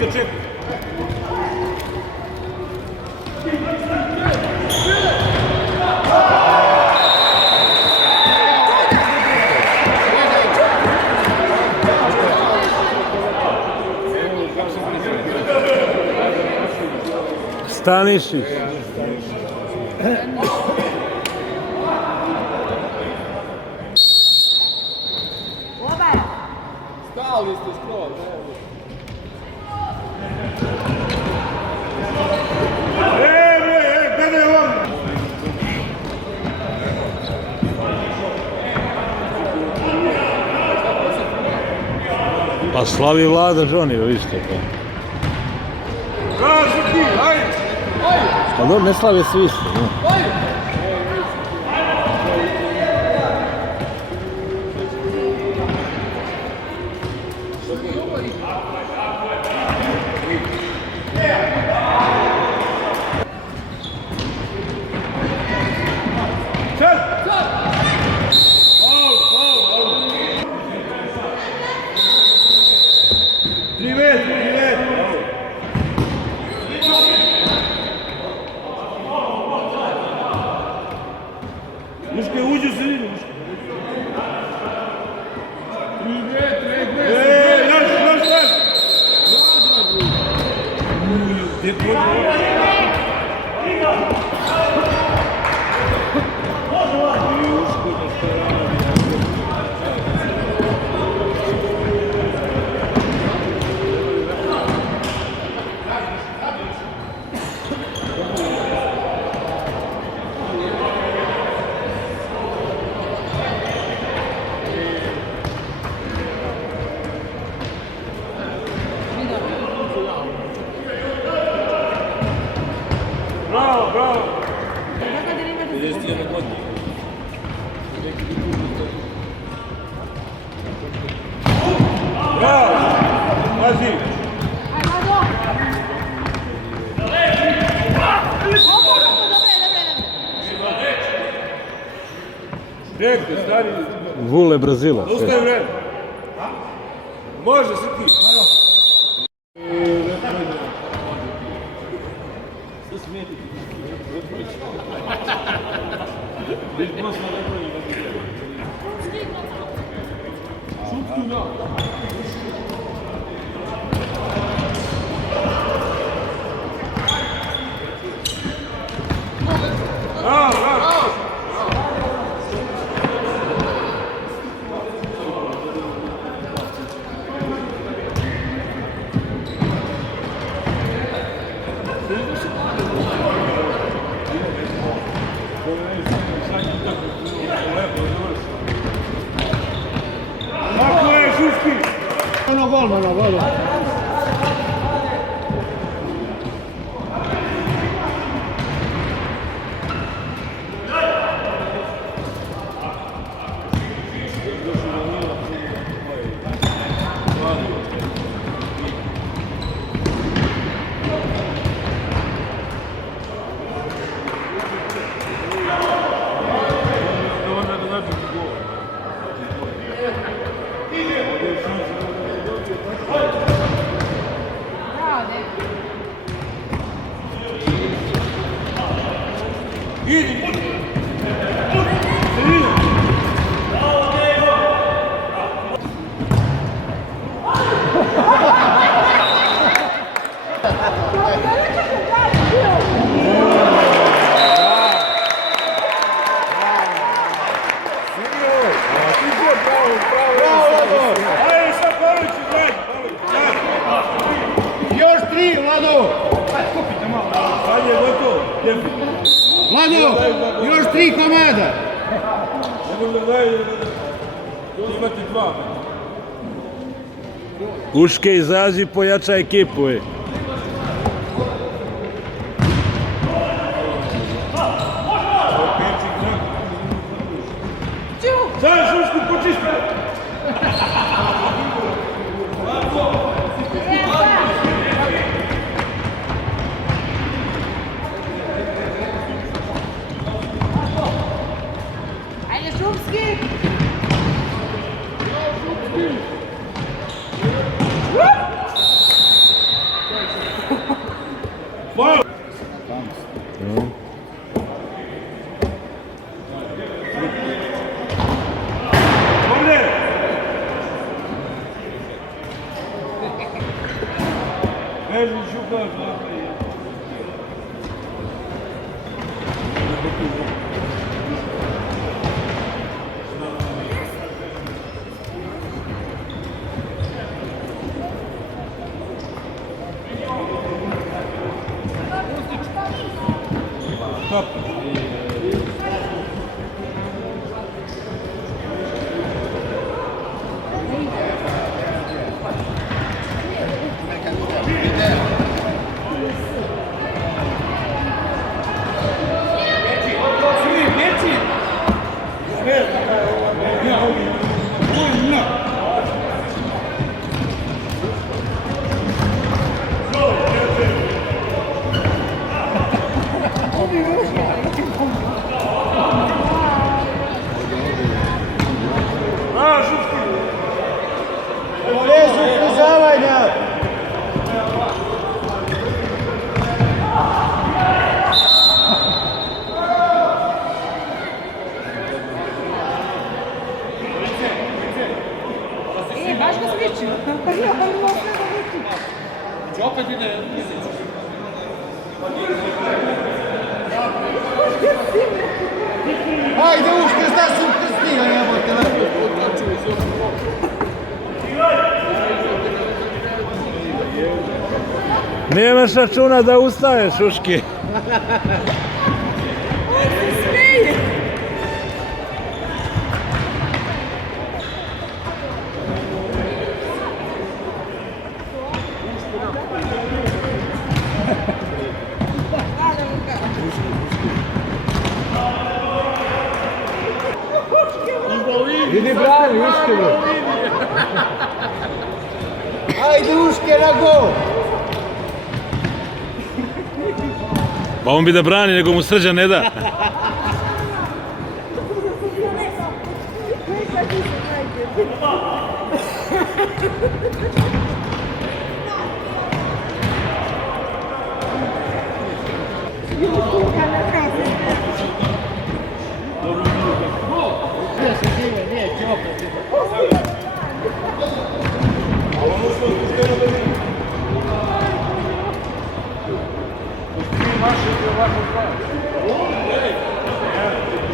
Vito, čekaj. Stanišić. Stali ste skroz, gledaj ovo! Pa slavi Vlada Žonio isto to. Razliki, ajde! Pa dobro, ne slave svi isto. Muške, uđu se vidi, muške. Naš! Gdje pođe? Bravo! 51 godina. Bravo! Pazi! Rekli, stari... Vule Brazila. Ustaje vreme. Može se ti. Tako je, Žuški! Ono golmana, vodo. Još 3, Vlado! Sad je gotovo. Vlado, još 3 komada! Ne možda daju, imate 2. Uške izađi, pojača ekipu. Sad Žušku počisti! Ajde Šumski! Režić ukaže. Baš ga smičio. Opet ide. Ajde ušte, šta su krstila, jebote, Nemaš računa da ustaješ, Šuški. Idi brani, uškino. Ajde uške na gol. Pa on bi da brani, nego mu Srđan ne da.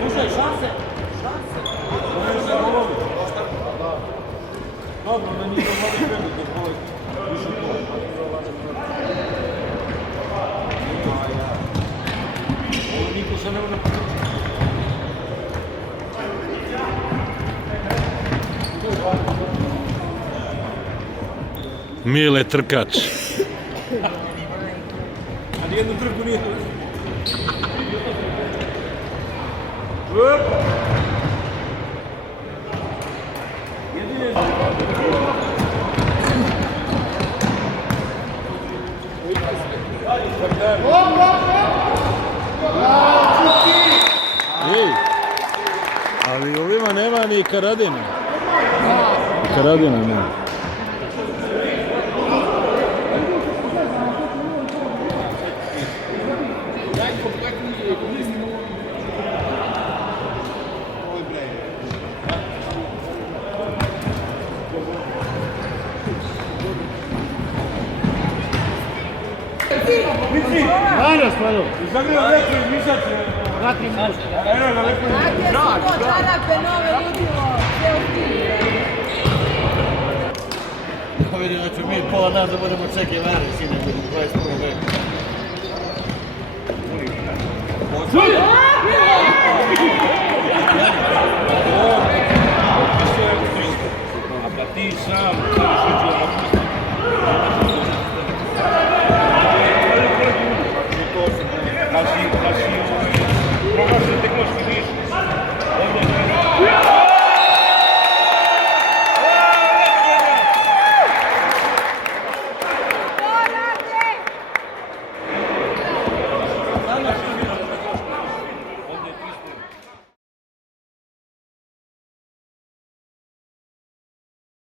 Slušaj, šanse. Dobro, na njih može krenuti, više pola. Ovo niko se ne može potrčiti. Mile trkač. A nijednu trku nije. Ej, ali ovima nema ni Karadina. Karadina nema. Danas, Manu. Zagreo lepo izmišljati. Vratim možda. Evo ga lepo izmišljati. Gdje su to čarape nove ludilo? Sve u stilu. Vidim da ću mi pola nas da budemo čeke vere, sine, u 21. veku. A pa ti sam,